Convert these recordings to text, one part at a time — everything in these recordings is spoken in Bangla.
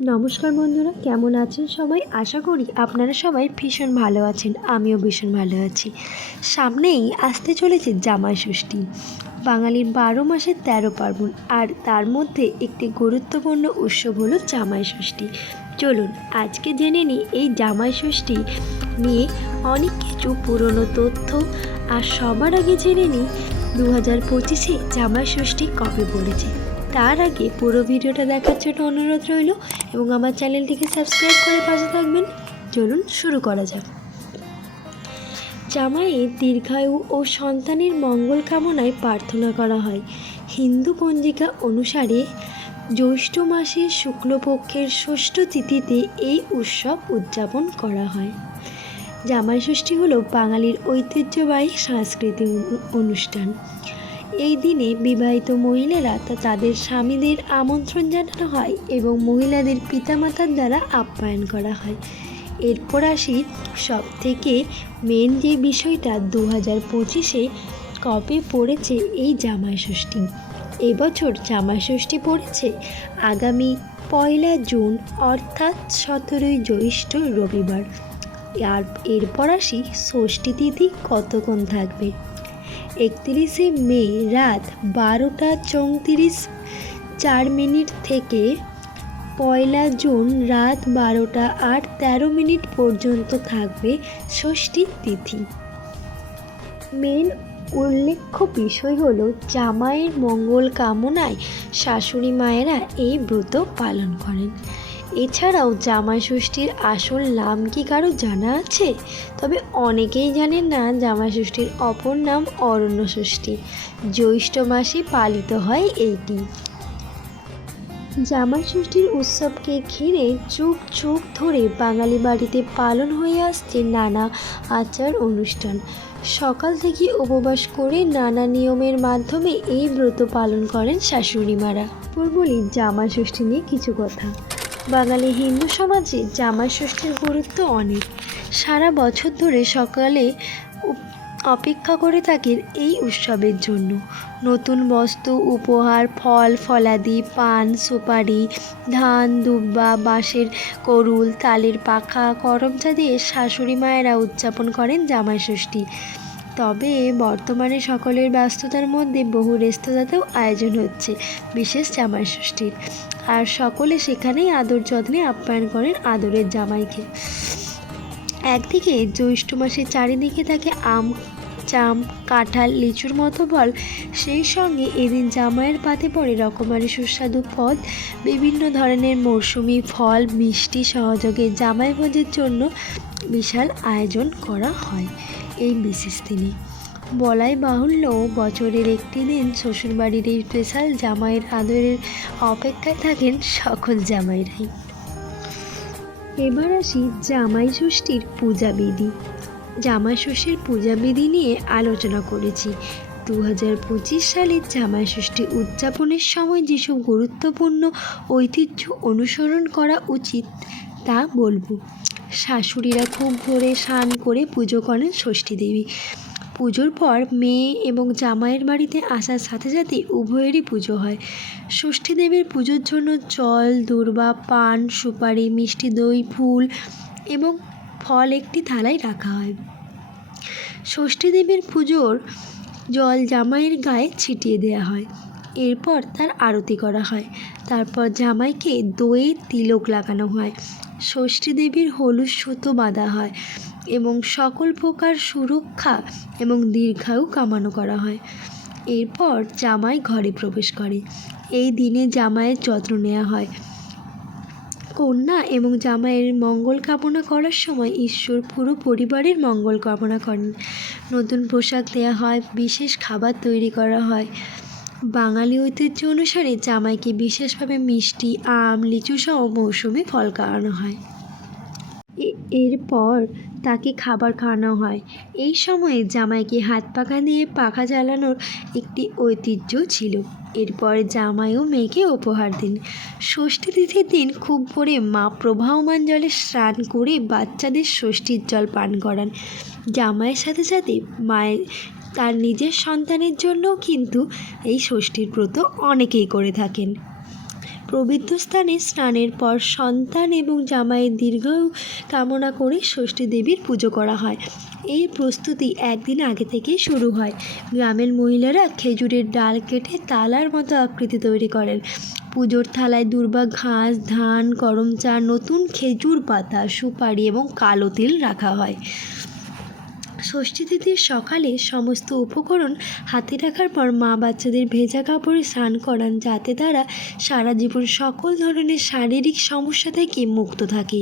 নমস্কার বন্ধুরা, কেমন আছেন সবাই? আশা করি আপনারা সবাই ভীষণ ভালো আছেন, আমিও ভীষণ ভালো আছি। সামনেই আসতে চলেছে জামাই ষষ্ঠী, বাঙালির বারো মাসের তেরো পার্বণ, আর তার মধ্যে একটি গুরুত্বপূর্ণ উৎসব হলো জামাই ষষ্ঠী। চলুন, আজকে জেনে নিই এই জামাই ষষ্ঠী নিয়ে অনেক কিছু পুরনো তথ্য, আর সবার আগে জেনে নিই দু হাজার পঁচিশে জামাই ষষ্ঠী কবে পড়েছে। তার আগে পুরো ভিডিওটা দেখার জন্য অনুরোধ রইল এবং আমার চ্যানেলটিকে সাবস্ক্রাইব করে পাশে থাকবেন। চলুন শুরু করা যাক। জামাইয়ের দীর্ঘায়ু ও সন্তানের মঙ্গল কামনায় প্রার্থনা করা হয়। হিন্দু পঞ্জিকা অনুসারে জ্যৈষ্ঠ মাসের শুক্লপক্ষের ষষ্ঠ তিথিতে এই উৎসব উদযাপন করা হয়। জামাই ষষ্ঠী হলো বাঙালির ঐতিহ্যবাহী সাংস্কৃতিক অনুষ্ঠান। এই দিনে বিবাহিত মহিলারা তাদের স্বামীদের আমন্ত্রণ জানানো হয় এবং মহিলাদের পিতামাতার দ্বারা আপ্যায়ন করা হয়। এরপর আসি সব থেকে মেন যে বিষয়টা দু হাজার পঁচিশে কবে পড়েছে এই জামাই ষষ্ঠী। এবছর জামাই ষষ্ঠী পড়েছে আগামী পয়লা জুন অর্থাৎ সতেরোই জ্যৈষ্ঠ রবিবার। আর এরপর আসি ষষ্ঠী তিথি কতক্ষণ থাকবে? একত্রিশে মে রাত বারোটা চৌত্রিশ চার মিনিট থেকে পয়লা জুন রাত বারোটা আট তেরো মিনিট পর্যন্ত থাকবে ষষ্ঠী তিথি। মেন উল্লেখ্য বিষয় হল, জামাইয়ের মঙ্গল কামনায় শাশুড়ি মায়েরা এই ব্রত পালন করেন। এছাড়াও জামাই ষষ্ঠীর আসল নাম কি কারও জানা আছে? তবে অনেকেই জানেন না জামাই ষষ্ঠীর অপর নাম অরণ্য ষষ্ঠী জ্যৈষ্ঠ মাসে পালিত হয় এইটি জামাই ষষ্ঠীর উৎসবকে ঘিরে যুগ যুগ ধরে বাঙালি বাড়িতে পালন হয়ে আসছে নানা আচার অনুষ্ঠান। সকাল থেকে উপবাস করে নানা নিয়মের মাধ্যমে এই ব্রত পালন করেন শাশুড়িমারা বলি জামাই ষষ্ঠী নিয়ে কিছু কথা। বাঙালি হিন্দু সমাজে জামাই ষষ্ঠীর গুরুত্ব অনেক। সারা বছর ধরে সকালে অপেক্ষা করে থাকেন এই উৎসবের জন্য। নতুন বস্ত্র, উপহার, ফল, ফলাদি, পান, সুপারি, ধান, দুব্বা, বাঁশের করুল, তালের পাখা করমচা দিয়ে শাশুড়ি মায়েরা উদযাপন করেন জামাই ষষ্ঠী। তবে বর্তমানে সকলের ব্যস্ততার মধ্যে বহু রেস্তোরাঁতেও আয়োজন হচ্ছে, বিশেষ জামাই ষষ্ঠীর আর সকলে সেখানেই আদর যত্নে আপ্যায়ন করেন আদরের জামাইকে। একদিকে জ্যৈষ্ঠ মাসে চারিদিকে থাকে আম জাম কাঁঠাল, লিচুর মতো ফল। সেই সঙ্গে এদিন জামাইয়ের পাতে পড়ে রকমারি সুস্বাদু পদ বিভিন্ন ধরনের মরশুমি ফল, মিষ্টি সহযোগে জামাই ভোজের জন্য বিশাল আয়োজন করা হয়। এই বিশেষ দিনে। বলাই বাহুল্য, বছরের একটি দিন শ্বশুরবাড়ির এই স্পেশাল জামাইয়ের আদরের অপেক্ষায় থাকেন সকল জামাইরাই। এবার আসি জামাই ষষ্ঠীর পূজাবিধি জামাই ষষ্ঠীর পূজাবিধি নিয়ে আলোচনা করেছি। দু হাজার পঁচিশ সালের জামাই ষষ্ঠী উদযাপনের সময় যেসব গুরুত্বপূর্ণ ঐতিহ্য অনুসরণ করা উচিত, তা বলব। শাশুড়িরা খুব ভোরে স্নান করে পুজো করেন ষষ্ঠী দেবী। পুজোর পর মেয়ে এবং জামাইয়ের বাড়িতে আসার সাথে সাথে উভয়েরই পুজো হয়। ষষ্ঠী দেবীর পুজোর জন্য জল, দূর্বা, পান, সুপারি, মিষ্টি দই, ফুল এবং ফল একটি থালায় রাখা হয়। ষষ্ঠী দেবীর পুজোর জল জামাইয়ের গায়ে ছিটিয়ে দেওয়া হয়। এরপর তার আরতি করা হয়। তারপর জামাইকে দইয়ে তিলক লাগানো হয়। ষষ্ঠী দেবীর হলুদ সুতো বাঁধা হয় এবং সকল প্রকার সুরক্ষা এবং দীর্ঘায়ু কামানো করা হয়। এরপর জামাই ঘরে প্রবেশ করে। এই দিনে জামাইয়ের যত্ন নেওয়া হয়। কন্যা এবং জামাইয়ের মঙ্গল কামনা করার সময় ঈশ্বর পুরো পরিবারের মঙ্গল কামনা করেন। নতুন পোশাক দেওয়া হয়, বিশেষ খাবার তৈরি করা হয়। বাঙালি ঐতিহ্য অনুসারে জামাইকে বিশেষভাবে মিষ্টি, আম, লিচু সহ মৌসুমি ফল খাওয়ানো হয়। এরপর তাকে খাবার খাওয়ানো হয়। এই সময়ে জামাইকে হাত পাখা দিয়ে পাখা জ্বালানোর একটি ঐতিহ্য ছিল। এরপর জামাই ও মেয়েকে উপহার দিন। ষষ্ঠী তিথির দিন খুব ভোরে মা প্রবাহমান জলে স্নান করে বাচ্চাদের ষষ্ঠীর জল পান করান। জামাইয়ের সাথে সাথে মায়ের তার নিজের সন্তানের জন্যও কিন্তু এই ষষ্ঠীর ব্রত অনেকেই করে থাকেন। পবিত্র স্থানে স্নানের পর সন্তান এবং জামাইয়ের দীর্ঘ কামনা করে ষষ্ঠী দেবীর পুজো করা হয়। এই প্রস্তুতি একদিন আগে থেকেই শুরু হয়। গ্রামের মহিলারা খেজুরের ডাল কেটে তালার মতো আকৃতি তৈরি করেন। পুজোর থালায় দুর্বা ঘাস, ধান, গরম চা, নতুন খেজুর পাতা, সুপারি এবং কালো তিল রাখা হয়। ষষ্ঠী তিথির সকালে সমস্ত উপকরণ হাতে রাখার পর মা বাচ্চাদের ভেজা কাপড়ে স্নান করান যাতে তারা সারা জীবন সকল ধরনের শারীরিক সমস্যা থেকে মুক্ত থাকে।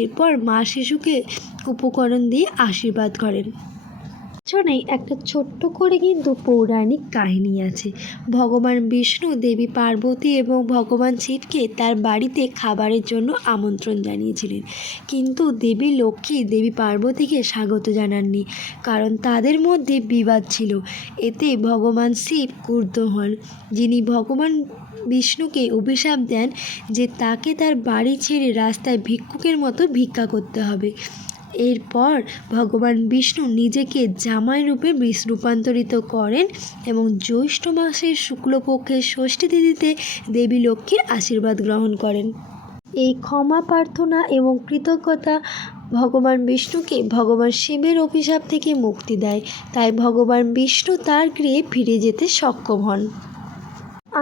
এরপর মা শিশুকে উপকরণ দিয়ে আশীর্বাদ করেন। পেছনেই একটা ছোট্ট করে কিন্তু পৌরাণিক কাহিনী আছে। ভগবান বিষ্ণু, দেবী পার্বতী এবং ভগবান শিবকে তার বাড়িতে খাবারের জন্য আমন্ত্রণ জানিয়েছিলেন। কিন্তু দেবী লক্ষ্মী, দেবী পার্বতীকে স্বাগত জানাননি, কারণ তাদের মধ্যে বিবাদ ছিল। এতে ভগবান শিব ক্রুদ্ধ হন। যিনি ভগবান বিষ্ণুকে অভিশাপ দেন যে তাকে তার বাড়ি ছেড়ে রাস্তায় ভিক্ষুকের মতো ভিক্ষা করতে হবে। এরপর ভগবান বিষ্ণু নিজেকে জামাই রূপে রূপান্তরিত করেন এবং জ্যৈষ্ঠ মাসের শুক্লপক্ষের ষষ্ঠী তিথিতে দেবী লক্ষ্মীর আশীর্বাদ গ্রহণ করেন। এই ক্ষমা প্রার্থনা এবং কৃতজ্ঞতা ভগবান বিষ্ণুকে ভগবান শিবের অভিশাপ থেকে মুক্তি দেয়। তাই ভগবান বিষ্ণু তার গৃহে ফিরে যেতে সক্ষম হন।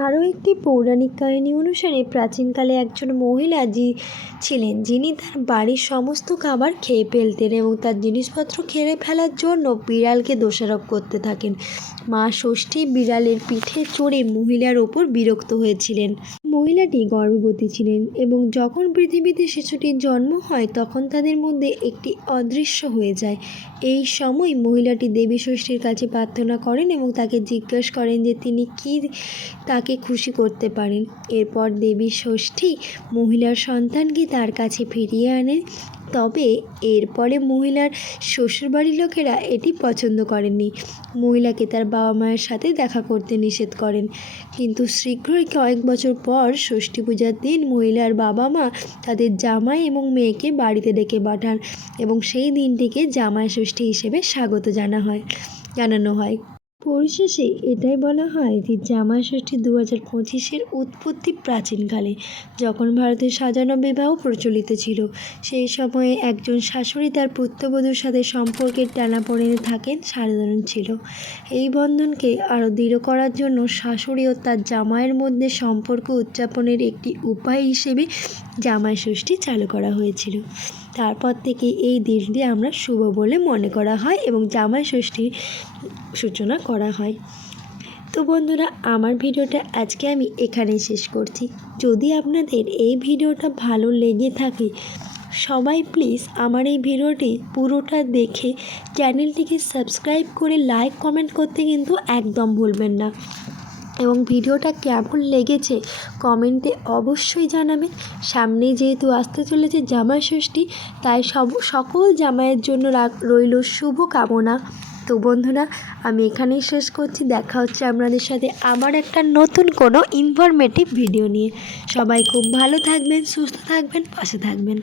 আরও একটি পৌরাণিক কাহিনী অনুসারে প্রাচীনকালে একজন মহিলা যি ছিলেন, যিনি তার বাড়ির সমস্ত খাবার খেয়ে ফেলতেন এবং তার জিনিসপত্র খেয়ে ফেলার জন্য বিড়ালকে দোষারোপ করতে থাকেন। মা ষষ্ঠী বিড়ালের পিঠে চড়ে মহিলার ওপর বিরক্ত হয়েছিলেন। মহিলাটি গর্ভবতী ছিলেন এবং যখন পৃথিবীতে শিশুটির জন্ম হয়, তখন তাদের মধ্যে একটি অদৃশ্য হয়ে যায়। এই সময় মহিলাটি দেবী ষষ্ঠীর কাছে প্রার্থনা করেন এবং তাকে জিজ্ঞেস করেন যে তিনি কি তাকে খুশি করতে পারেন। এরপর দেবী ষষ্ঠী মহিলার সন্তানকে তার কাছে ফিরিয়ে আনেন তবে এরপরে মহিলার শ্বশুরবাড়ির লোকেরা এটি পছন্দ করেননি। মহিলাকে তার বাবা মায়ের সাথে দেখা করতে নিষেধ করেন। কিন্তু শীঘ্রই কয়েক বছর পর ষষ্ঠী পূজার দিন মহিলার বাবা মা তাদের জামাই এবং মেয়েকে বাড়িতে ডেকে পাঠান এবং সেই দিনটিকে জামাই ষষ্ঠী হিসেবে স্বাগত জানা হয়, জানানো হয়। পরিশেষে এটাই বলা হয় যে জামাই ষষ্ঠী দু হাজার পঁচিশের উৎপত্তি প্রাচীনকালে, যখন ভারতে সাজানো বিবাহ প্রচলিত ছিল। সেই সময়ে একজন শাশুড়ি তার পুত্রবধূর সাথে সম্পর্কের টানাপোড়েনে থাকেন, সাধারণ ছিল। এই বন্ধনকে আরও দৃঢ় করার জন্য শাশুড়ি ও তার জামাইয়ের মধ্যে সম্পর্ক উদযাপনের একটি উপায় হিসেবে জামাই ষষ্ঠী চালু করা হয়েছিল। তারপর থেকে এই দিনটি আমরা শুভ বলে মনে করা হয় এবং জামাই ষষ্ঠীর সূচনা করা হয়। তো বন্ধুরা, আমার ভিডিওটা আজকে আমি এখানেই শেষ করছি। যদি আপনাদের এই ভিডিওটা ভালো লেগে থাকে, সবাই প্লিজ আমার এই ভিডিওটি পুরোটা দেখে চ্যানেলটিকে সাবস্ক্রাইব করে লাইক, কমেন্ট করতে কিন্তু একদম ভুলবেন না। এবং ভিডিওটা কেমন লেগেছে কমেন্টে অবশ্যই জানাবেন। সামনে যেহেতু আসতে চলেছে জামাই ষষ্ঠী, তাই সব, সকল জামাইয়ের জন্য রইল শুভ কামনা তো বন্ধুরা, আমি এখানেই শেষ করছি। দেখা হচ্ছে আপনাদের সাথে আমার একটা নতুন কোনো ইনফরমেটিভ ভিডিও নিয়ে। সবাই খুব ভালো থাকবেন, সুস্থ থাকবেন, পাশে থাকবেন।